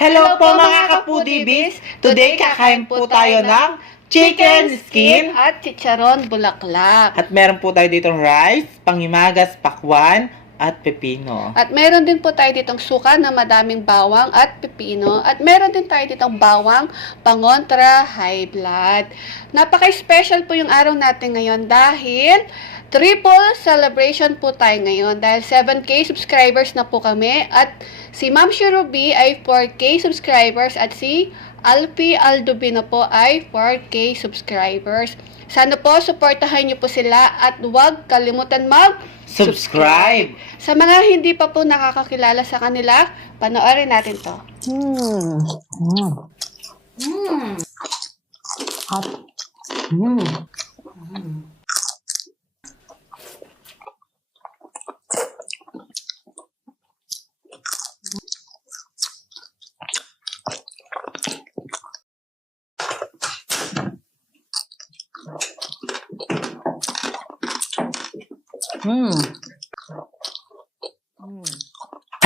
Hello po mga kapudibis! Today kakain po tayo ng chicken skin at chicharon bulaklak. at meron po tayo dito rice, pangimagas, pakwan at pepino. At meron din po tayo ditong suka na madaming bawang at pipino. At meron din tayo ditong bawang pangontra high blood. Napaka-special po yung araw natin ngayon dahil triple celebration po tayo ngayon. Dahil 7K subscribers na po kami. At si Ma'am Shurubi ay 4K subscribers. At si Alpi Aldubino po ay 4K subscribers. Sana po, supportahan niyo po sila at huwag kalimutan Subscribe! Sa mga hindi pa po nakakakilala sa kanila, panoorin natin to. Hot.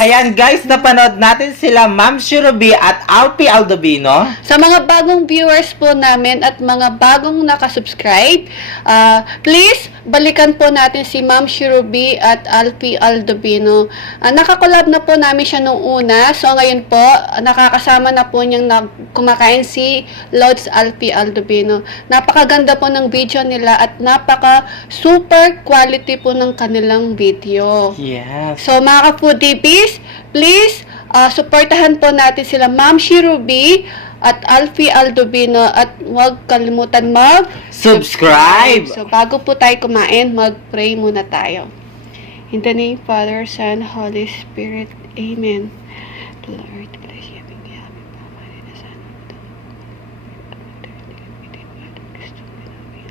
Ayan guys, napanood natin sila Ma'am Shurubi at Alpi Aldubino. Sa mga bagong viewers po namin at mga bagong nakasubscribe, please balikan po natin si Ma'am Shurubi at Alpi Aldubino. Nakakolab na po namin siya nung una. So ngayon po, nakakasama na po niyang kumakain si Lods Alpi Aldubino. Napakaganda po ng video nila at napaka super quality po ng kanilang video. Yes. So mga ka-foodiebies, please, supportahan po natin sila Ma'am Shurubi at Alfi Aldubino at huwag kalimutan Subscribe! So bago po tayo kumain, mag-pray muna tayo. In the name of Father, Son, Holy Spirit, Amen. The Lord bless you.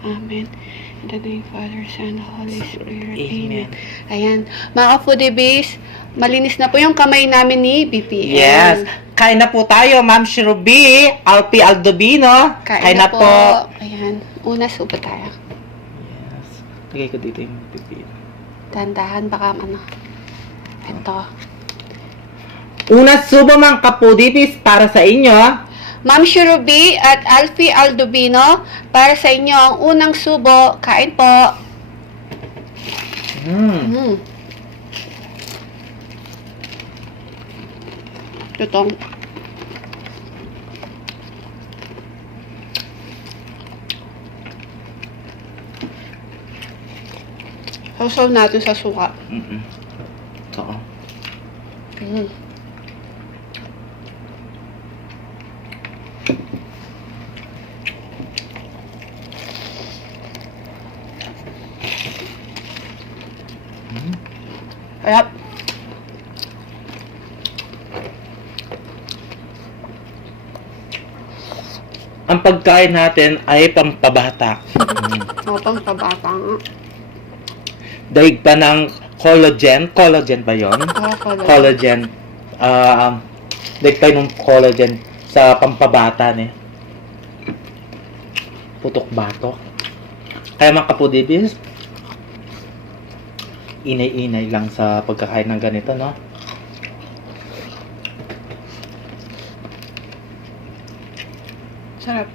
Amen. In the name of Father, Son, Holy Spirit, Amen. Ayan. Mga ka-foodiebies, malinis na po yung kamay namin ni BPM. Yes. Kain na po tayo, Ma'am Shurubi, Alpi Aldubino. Kain na po. Ayan. Una, subo tayo. Yes. Lagay ko dito yung pepino. Dahan-dahan, baka ano. Ito. Una subo mga kapudibis para sa inyo. Ma'am Shurubi at Alfi Aldubino, para sa inyo ang unang subo. Kain po. Tutong. Sausaw natin sa suka. Ito. Kaya, Ang pagkain natin ay pampabata. mapang pabatang. Daig pa ng collagen. Collagen ba yun? Collagen. Daig pa ng collagen sa pampabata ni. Putok batok. Kaya mga kapudibis, inay-inay lang sa pagkakain ng ganito, no? Sarap.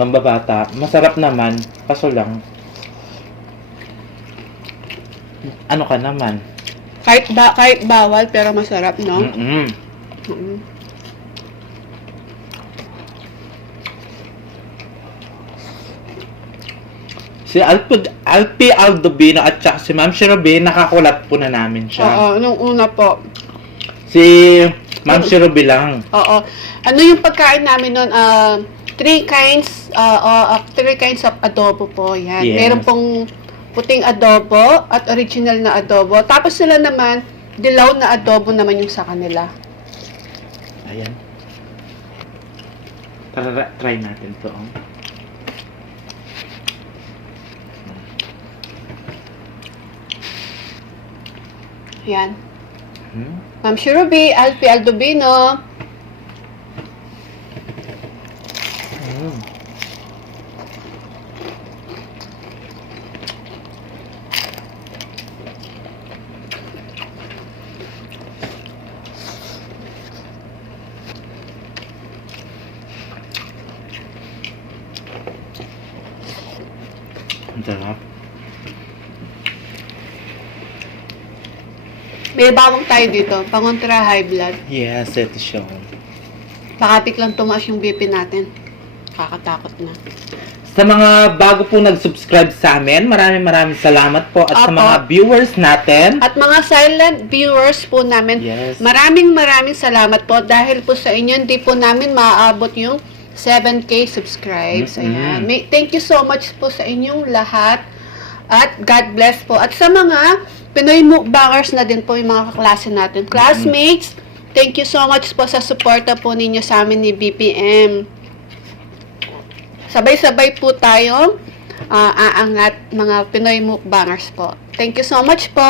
Pambabata. Masarap naman. Kaso lang, ano ka naman? Kahit bawal, pero masarap, no? Mm-mm. Si Alpi Aldubino at saka si Ma'am Shurubi, nakakulap po na namin siya. Oo, nung una po. Si Ma'am Shurubi lang. Oo. Ano yung pagkain namin nun? Three kinds of adobo po. Yan. Yes. Meron pong puting adobo at original na adobo. Tapos sila naman, dilaw na adobo naman yung sa kanila. Ayan. Try natin to. Yan. Ma'am Shurubi, Alpi Aldubino. Ang sarap. May bawang tayo dito, pangontra high blood. Yes, ito siya. Baka biglang tumaas yung BP natin. Kakatakot na. Sa mga bago po nag-subscribe sa amin, maraming salamat po. At sa Opo. mga viewers natin, At mga silent viewers po namin, yes. maraming salamat po dahil po sa inyo, hindi po namin maaabot yung 7K subscribes. Ayan. Thank you so much po sa inyong lahat. At God bless po. At sa mga Pinoy mukbangers na din po yung mga kaklase natin. Classmates, thank you so much po sa suporta po ninyo sa amin ni BPM. Sabay-sabay po tayo aangat mga Pinoy mukbangers po. Thank you so much po.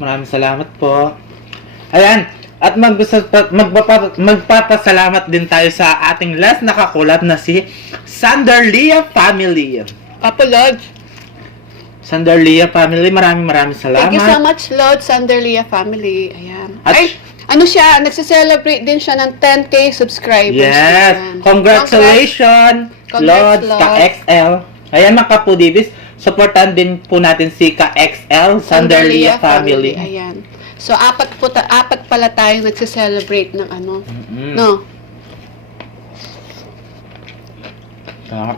Maraming salamat po. Ayan. At magpapasalamat din tayo sa ating last nakakulab na si Sanderlia Family. Apo Lodge. Sanderlia Family, maraming salamat. Thank you so much, Lord Sanderlia family. Ayan. At- Ay, ano siya, nagse-celebrate din siya ng 10K subscribers. Yes! Ayan. Congratulations, Congrats, Lord, Lord. Ka-XL. Ayan mga kapudibis, supportan din po natin si Ka-XL, Sanderlia Family. Ayan. So, apat pala tayong nagse-celebrate ng ano. No? Sarap.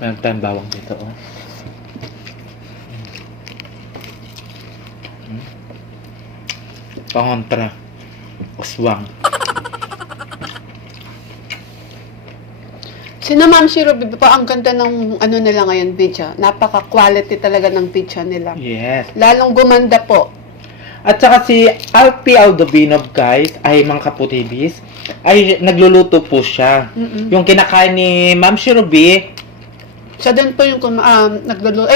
Meron tayong bawang dito, oh. Pangontra. Uswang. Sina Ma'am Shiro Bibi po, ang ganda ng ano nila ngayon video. Napaka-quality talaga ng video nila. Yes. Lalong gumanda po. At saka si Alpi Aldobinov, guys, ay mga kaputibis, ay nagluluto po siya. Yung kinakain ni Ma'am Shirubi, Siya din po yung nagluluto.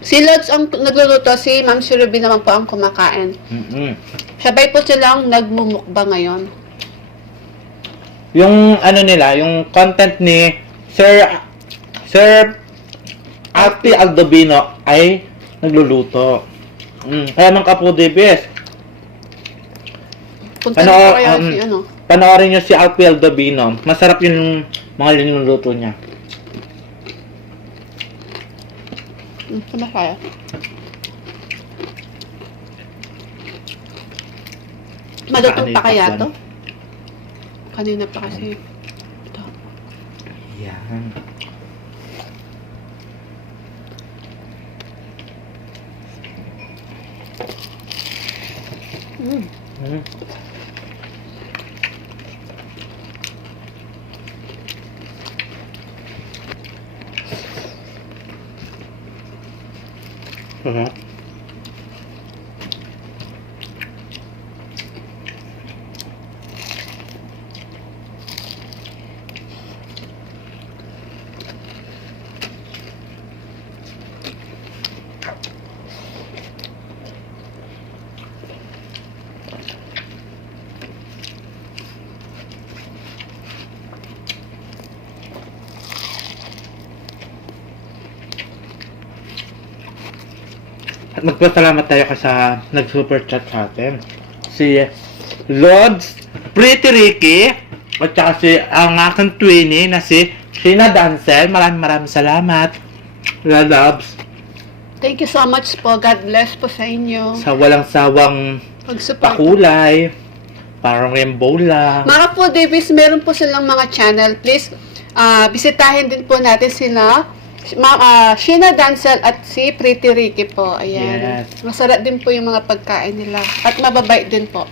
Si Lods ang nagluluto, si Ma'am Shirubi naman po ang kumakain. Sabay po silang nagmumukba ngayon. yung ano nila, yung content ni Sir Alpi Aldobino ay nagluluto. Kaya mga kaputibis, Punta na po kaya si ano. panoorin nyo si Alpi Aldobino. Masarap yung mga linuluto niya. Sama kaya. Malutong pa kaya to? Kanina pa kasi. Ito. Yan. Sarap. At magpasalamat tayo sa nag-super chat sa atin. Si Lods Pretty Ricky at saka si ang aking twinnie na si Sheena Dancel. Maraming salamat. Loves. Thank you so much po. God bless po sa inyo. Sa walang sawang Pag-support. pakulay. Parang rainbow lang. Mga po, Davis, meron po silang mga channel. Please, bisitahin din po natin sila. Sheena Dancel at si Pretty Ricky po. Ayan. Yes. Masarap din po yung mga pagkain nila. At mababait din po.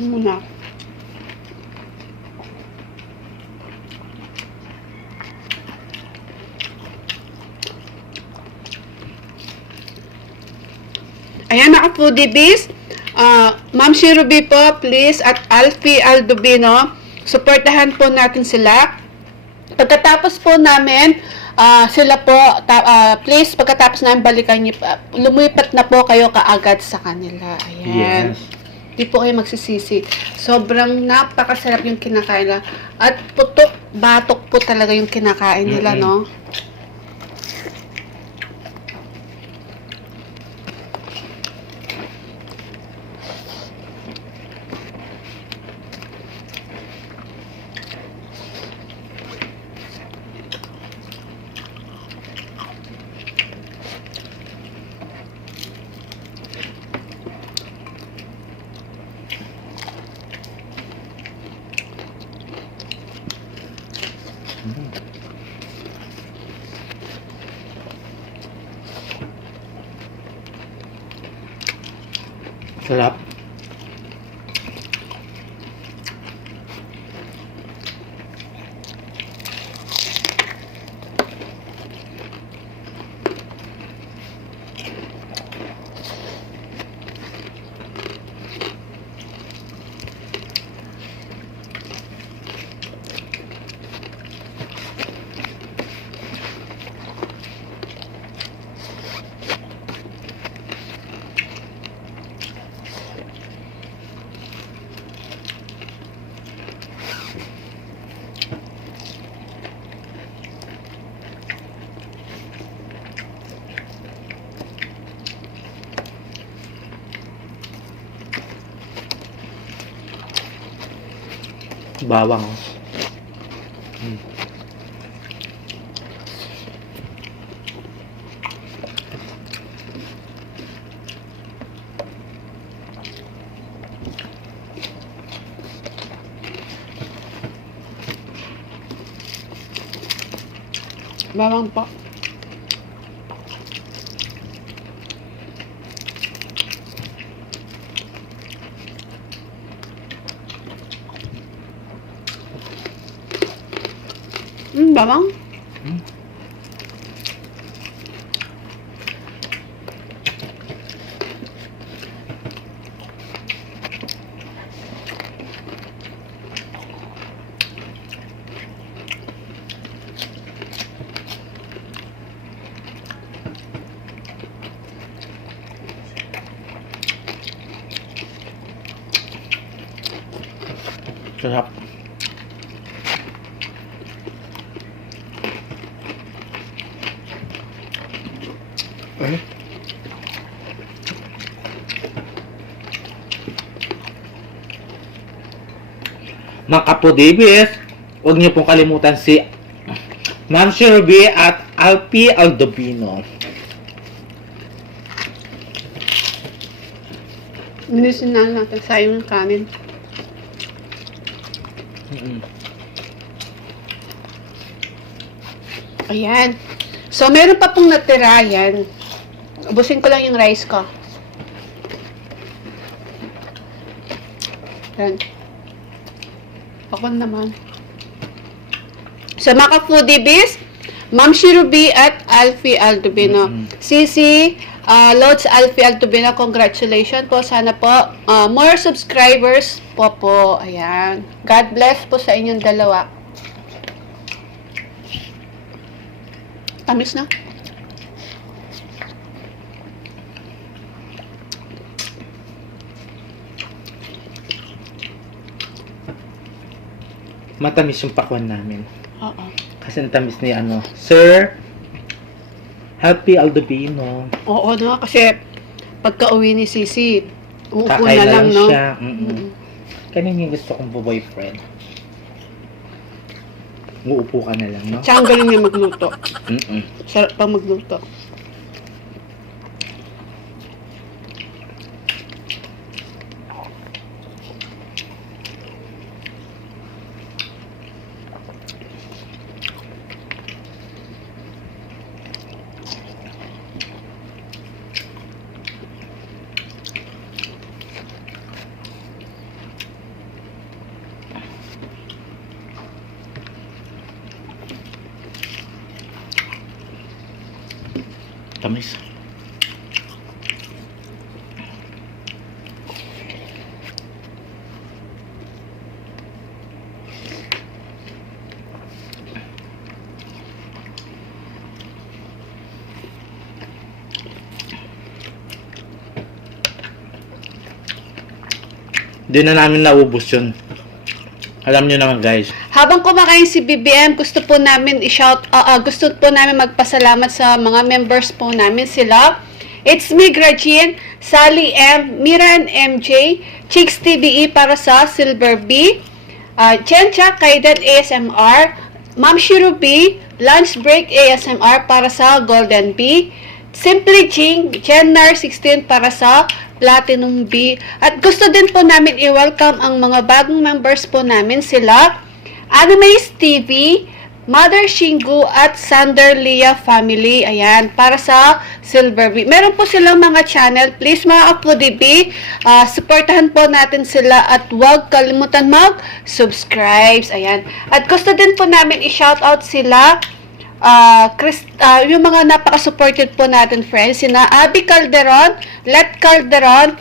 Muna. Ayan mga foodie bees. Ma'am Shirubi po, please, at Alfie Aldobino, supportahan po natin sila. Pagkatapos po namin, sila po, please, pagkatapos namin balikan niyo, lumipat na po kayo kaagad sa kanila. Ayan. Yes. Di po kayo magsisisi. Sobrang napakasarap yung kinakain nila. At putok, batok po talaga yung kinakain nila, no? Sarap. Bawang. Bawang po. Bawang. Sarap. Mga Kapodibis, huwag niyo pong kalimutan si Ma'am Shirley at Alpi Aldovino. Minisinan natin sayang yung kanin. Ayan. So, meron pa pong natira yan. Ubusin ko lang yung rice ko. Yan. Ako naman. So, mga ka-foodie Ma'am Shirubi at Alfie Aldovino. Sisi, Lods Alfie Aldovino, congratulations po. Sana po, more subscribers po. Ayan. God bless po sa inyong dalawa. Tamis na. Matamis yung pakwan namin. Oo. Kasi ang tamis ni Sir Happy Aldovino. Oo, no? Kasi pagka-uwi ni Sisi, uupo Kakain na lang, no? siya. Kanina yung gusto kong boyfriend. Uupo ka na lang, no? Tsaka ang galing niya magluto. Mm-mm. Sarap pa magluto. Tamis. Di na namin naubos yun. Alam nyo naman guys. Habang kumakain si BBM, gusto po namin gusto po namin magpasalamat sa mga members po namin sila. It's me, Grajin, Sally M, Miran MJ, Chicks TVE para sa Silver B, Chencha Kaiden ASMR, Ma'am Shiro B, Lunch Break ASMR para sa Golden B, Simply Ching, Jennar 16 para sa Platinum B. At gusto din po namin i-welcome ang mga bagong members po namin sila, Animes TV, Mother Shingu at Sander Leah Family. Ayan, para sa Silver B. Meron po silang mga channel. Please mga Kapudi, supportahan po natin sila at huwag kalimutan mag-subscribe. Ayan. At gusto din po namin i-shoutout sila, yung mga napaka-supported po natin friends, sina Abby Calderon, Let Calderon,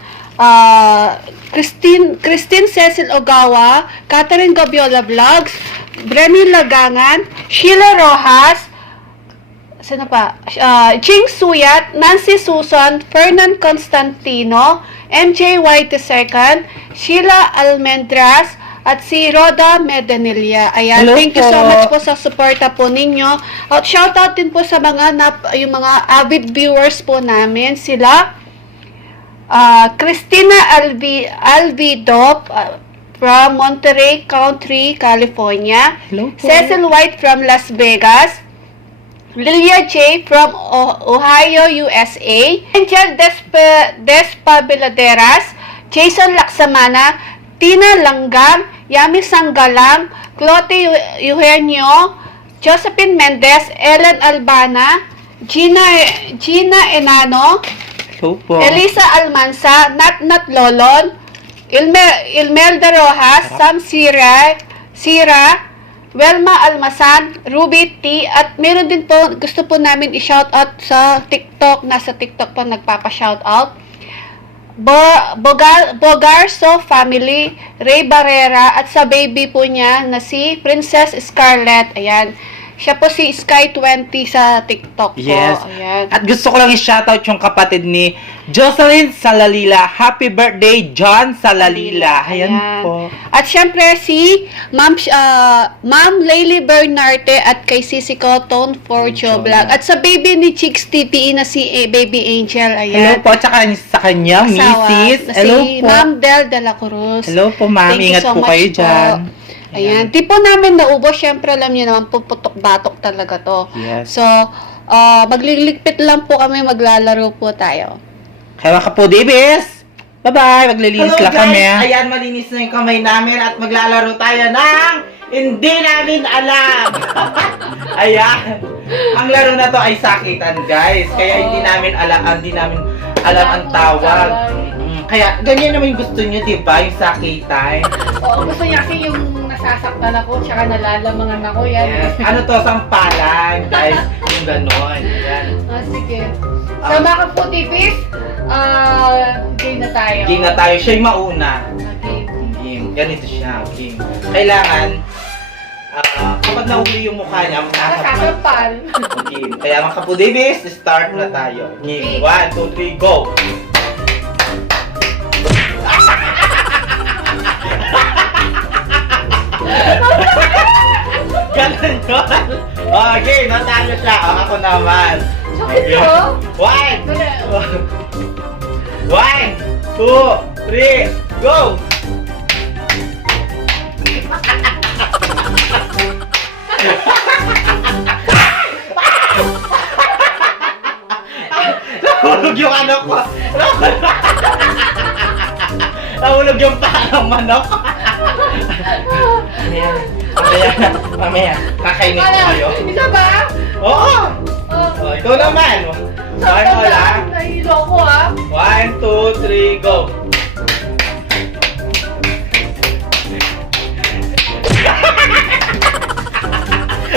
Christine Cecil Ogawa, Catherine Gabiola Vlogs, Bremy Lagangan, Sheila Rojas, sino pa? Ching Suyat, Nancy Susan, Fernan Constantino, MJ White II, Sheila Almendras, at si Roda Medanilla. Ayan, Hello thank you po. so much po sa suporta po ninyo. At shoutout din po sa mga yung mga avid viewers po namin. Sila Christina Alvido from Monterey Country, California. Hello po. Cecil White from Las Vegas. Lilia J. from Ohio, USA. Angel Despabiladeras. Jason Laksamana. Tina Langgam, Yami Sanggalang, Clote Eugenio, Josephine Mendez, Ellen Albana, Gina Enano, Hello po. Elisa Almansa, Nat Lolon, Ilmelda Rojas, Sam Sira, Welma Almasan, Ruby T, at meron din po, gusto po namin i-shoutout sa TikTok, nasa TikTok po nagpapa-shoutout. Bogarso Family, Ray Barrera, at sa baby po niya na si Princess Scarlett. Ayan. Siya po si Sky20 sa TikTok po. Yes. Ayan. At gusto ko lang i-shoutout yung kapatid ni Jocelyn Salalila. Happy birthday, John Salalila. Ayan po. At syempre si Ma'am Laylie Bernarte at kay Sisi Cotton for Joe Vlog. At sa baby ni Chicks TPE na si Baby Angel. Hello Ayan. po. Tsaka sa kanya, Asawa, Mrs. na Hello si po. Ma'am Del de la Cruz. Hello po, ma'am. Thank you Ingat so po much kayo po. dyan. Ayan. Di po namin naubos. Syempre, alam niyo naman, puputok-batok talaga to. Yes. So, magliligpit lang po kami, maglalaro po tayo. Kaya ka po, Davis. Bye-bye. Maglilinis Hello lang guys! kami. Ayan, malinis na yung kamay namin at maglalaro tayo ng hindi namin alam. Ayan. Ang laro na to ay sakitan, guys. Kaya hindi namin alam ang tawag. Kaya ganyan naman yung gusto nyo, diba? Yung sakitan. Oo, gusto niya kasi yung nasasaktan ako, tsaka nalalamangan ako, Yes. Ano to? Sampalan, guys. Yung ganon. Ayan. Sige. So, mga kaputipis, game na tayo. Game na tayo. Siya yung mauna. Okay. Game. Ganito siya. Game. Kailangan, kapag nahuli yung mukha niya, Nakasampal. Game. Kaya mga Kapu Davis, start na tayo. Game. 1, 2, 3, go! Ganun yun. Okay, natalo siya. Ako naman. Sakit ko? 1, 2, 3, go! Nahulog yung ano ko. Nahulog yung parang manok. Mamaya. Kakainin ko kayo. Isa ba? Oo! Oh. Oh, ikaw naman. Start mo lang. Nahilo ko ah. 1, 2, 3, go!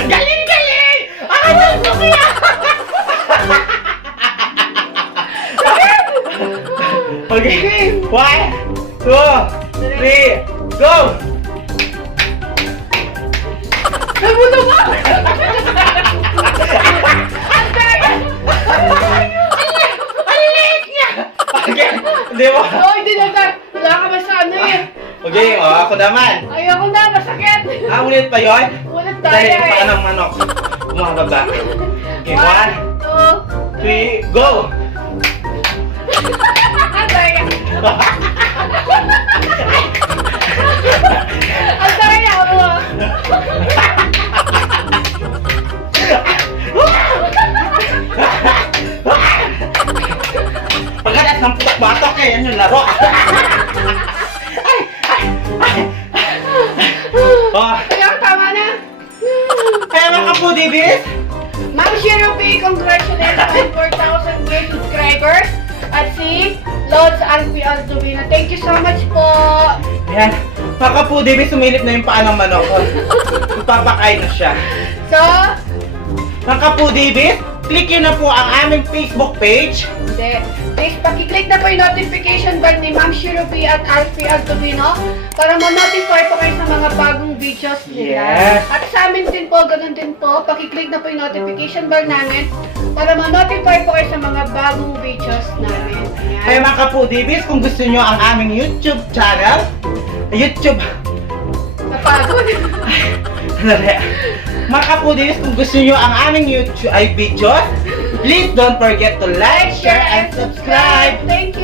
Galing! Galing! Ano mo kaya? Okay. 1, 2, 3, go! Nabuto mo! Okay. Hindi mo. Oh, hindi na tayo. Wala ka ba sa ano eh? Uli, ako naman. Ayoko na, masakit. Ulit pa yun? Ulit tayo Dahil eh. paa ng manok. Bumababa. Okay, 1, 1, 2, 3, go! ang daya. Ang daya mo. Pagkalas ng putok-batok eh, yan yung laro. Oh, Kaya tama na. kaya mga kapudibis, Ma'am Shirupi, congratulations on 4,000 subscribers. At si Lods Alpi Aldovina. Thank you so much po. ayan, mga kapudibis, sumilip na yung paa ng manok. Ipapakain na siya. So, Mga kapudibis, click nyo na po ang aming Facebook page. hindi. Please, pakiclick na po yung notification bell ni Ma'am Shirupi at Alfie Aldovino para ma-notify po kayo sa mga bagong videos nila. Yes. At sa amin din po, ganun din po, pakiclick na po yung notification bell namin para ma-notify po kayo sa mga bagong videos namin. Kaya Ayan. mga kapudibis, kung gusto nyo ang aming YouTube channel, Napagod. Mga kapudibis, kung gusto nyo ang aming YouTube videos, please don't forget to like, share, and subscribe. Thank you.